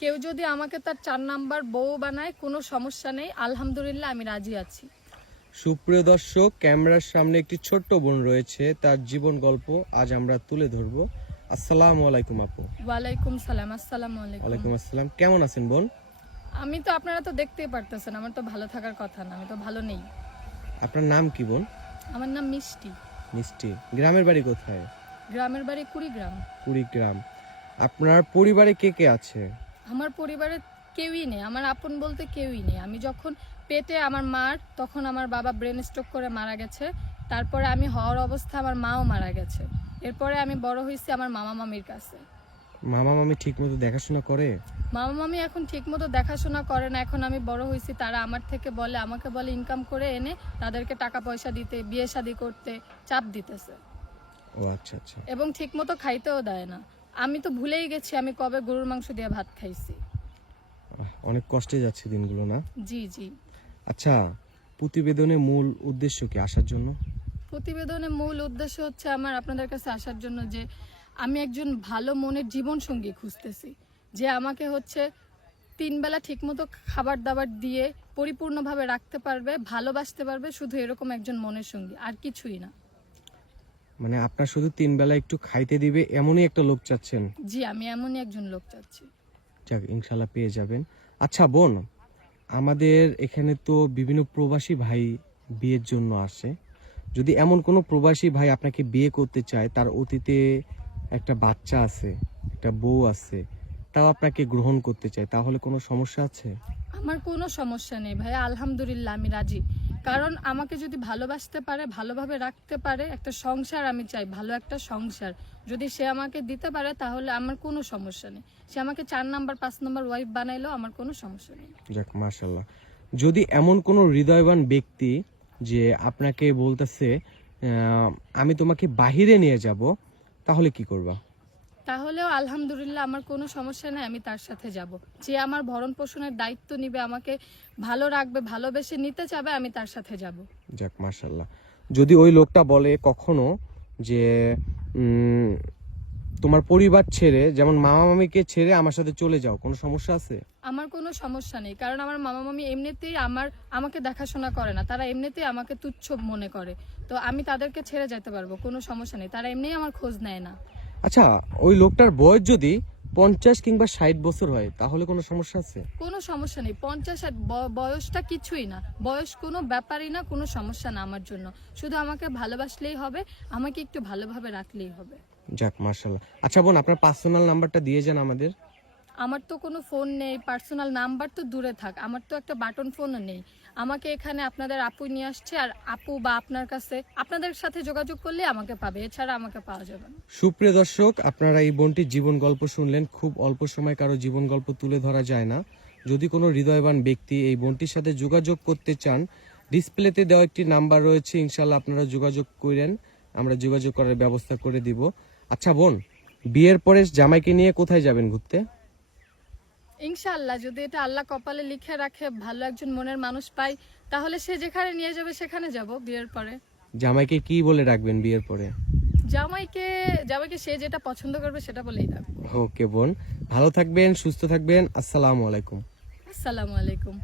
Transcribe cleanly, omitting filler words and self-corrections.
কেউ যদি আমাকে তার 4 নাম্বার বউ বানায় কোনো সমস্যা নেই, আলহামদুলিল্লাহ আমি রাজি আছি। সুপ্রিয় দর্শক, ক্যামেরার সামনে একটি ছোট্ট বোন রয়েছে, তার জীবন গল্প আজ আমরা তুলে ধরবো। আসসালামু আলাইকুম আপু। ওয়ালাইকুম সালাম। আসসালামু আলাইকুম। ওয়ালাইকুম আসসালাম। কেমন আছেন বোন? আমি তো, আপনারা তো দেখতেই পারতেছেন, আমার তো ভালো থাকার কথা না, আমি তো ভালো নেই। আপনার নাম কি বোন? আমার নাম মিষ্টি। মিষ্টি। গ্রামের বাড়ি কোথায়? গ্রামের বাড়ি কুড়িগ্রাম। কুড়িগ্রাম। আপনার পরিবারে কে কে আছে? আমার পরিবারে কেউই নেই, আমার আপন বলতে কেউই নেই। আমি যখন পেটে আমার মার, তখন আমার বাবা ব্রেন স্ট্রোক করে মারা গেছে। তারপরে আমি হওয়ার অবস্থা আমার মাও মারা গেছে। এরপরে আমি বড় হয়েছি আমার মামা মামির কাছে। মামা মামি ঠিক মতো দেখাশোনা করে? মামা মামি এখন ঠিক মতো দেখাশোনা করে না। এখন আমি বড় হয়েছি, তারা আমার থেকে বলে, আমাকে বলে ইনকাম করে এনে তাদেরকে টাকা পয়সা দিতে, বিয়ে শাদী করতে চাপ দিতেছে। ও আচ্ছা আচ্ছা। এবং ঠিক মতো খাইতেও দেয় না। আমি তো ভুলেই গেছি আমি কবে গরুর মাংস দিয়ে ভাত খাইছি। অনেক কষ্টে যাচ্ছে দিনগুলো না? জি জি। আচ্ছা, প্রতিবেদনের মূল উদ্দেশ্য কি আসার জন্য? প্রতিবেদনের মূল উদ্দেশ্য হচ্ছে আমার আপনাদের কাছে আসার জন্য যে আমি একজন ভালো মনের জীবন সঙ্গী খুঁজতেছি, যে আমাকে হচ্ছে 3 বেলা ঠিকমতো খাবার দাবার দিয়ে পরিপূর্ণভাবে রাখতে পারবে, ভালোবাসতে পারবে, শুধু এরকম একজন মনের সঙ্গী, আর কিছুই না। মানে আপনার শুধু 3 বেলা একটু খাইতে দিবে এমনই একটা লোক চাচ্ছেন? জি, আমি এমনই একজন লোক চাচ্ছি। যাক, ইনশাল্লাহ পেয়ে যাবেন। আচ্ছা বোন, আমাদের এখানে তো বিভিন্ন প্রবাসী ভাই বিয়ের জন্য আসে। যদি এমন কোনো প্রবাসী ভাই আপনাকে বিয়ে করতে চায়, তার অতীতে একটা বাচ্চা আছে, একটা বউ আছে, তাও আপনাকে গ্রহণ করতে চায়, তাহলে কোনো সমস্যা আছে? আমার কোনো সমস্যা নেই ভাই, আলহামদুলিল্লাহ আমি রাজি। কারণ আমাকে যদি ভালোবাসতে পারে, ভালোভাবে রাখতে পারে, একটা সংসার আমি চাই, ভালো একটা সংসার যদি সে আমাকে দিতে পারে, তাহলে আমার কোনো সমস্যা নেই। সে আমাকে 4 নাম্বার 5 নাম্বার ওয়াইফ বানাইলেও আমার কোনো সমস্যা নেই। যাক, মাশাল্লাহ। যদি এমন কোনো হৃদয়বান ব্যক্তি যে আপনাকে বলতেছে আমি তোমাকে বাহিরে নিয়ে যাব, তাহলে কি করবা? তাহলেও আলহামদুলিল্লাহ আমার কোনো সমস্যা নেই, আমি তার সাথে যাব। যে আমার ভরণ পোষণের দায়িত্ব নিবে, আমাকে ভালো রাখবে, ভালোবেসে নিতে চাবে, আমি তার সাথে যাব। যাক, মাশাল্লাহ। যদি ওই লোকটা বলে কখনো যে তোমার পরিবার ছেড়ে, যেমন মামা মামিকে ছেড়ে আমার সাথে চলে যাও, কোনো সমস্যা আছে? আমার কোনো সমস্যা নেই, কারণ আমার মামা মামি এমনিতেই আমাকে দেখাশোনা করে না, তারা এমনিতেই আমাকে তুচ্ছ মনে করে। তো আমি তাদেরকে ছেড়ে যেতে পারবো, কোনো সমস্যা নেই, তারা এমনিই আমার খোঁজ নেয় না। আচ্ছা, ওই লোকটার বয়স যদি 50 কিংবা 60 বছর হয়, তাহলে কোনো সমস্যা আছে? কোনো সমস্যা নেই, 50-60 বয়সটা কিছুই না, বয়স কোনো ব্যাপারই না, কোনো সমস্যা না আমার জন্য। শুধু আমাকে ভালোবাসলেই হবে, আমাকে একটু ভালোভাবে রাখলেই হবে। যাক, মাশাল্লাহ। আচ্ছা বোন, আপনার পার্সোনাল নাম্বারটা দিয়ে যান আমাদের। আমার তো কোনো ফোন নেই, পার্সোনাল নাম্বার তো দূরে থাক, আমার তো একটা বাটন ফোনও নেই। আমাকে এখানে আপনাদের আপু নিয়ে আসছে, আর আপু বা আপনার কাছে, আপনাদের সাথে যোগাযোগ করলে আমাকে পাবে, এছাড়া আমাকে পাওয়া যাবে না। সুপ্রিয় দর্শক, আপনারা এই বোনটির জীবন গল্প শুনলেন। খুব অল্প সময় কারো জীবন গল্প তুলে ধরা যায় না। যদি কোনো হৃদয়বান ব্যক্তি এই বোনটির সাথে যোগাযোগ করতে চান, ডিসপ্লেতে দেওয়া একটি নাম্বার রয়েছে, ইনশাল্লাহ আপনারা যোগাযোগ করেন, আমরা যোগাযোগ করার ব্যবস্থা করে দিব। আচ্ছা বোন, বিয়ের পরে জামাইকে নিয়ে কোথায় যাবেন ঘুরতে? ইনশাআল্লাহ যদি এটা আল্লাহ কপালে লিখে রাখে, ভালো একজন মনের মানুষ পাই, তাহলে সে যেখানে নিয়ে যাবে সেখানে যাব বিয়ের পরে। জামাইকে কি বলে রাখবেন বিয়ের পরে? জামাইকে জামাইকে সে যেটা পছন্দ করবে সেটা বলেই রাখবো। ওকে বোন, ভালো থাকবেন, সুস্থ থাকবেন। আসসালামু আলাইকুম। আসসালামু আলাইকুম।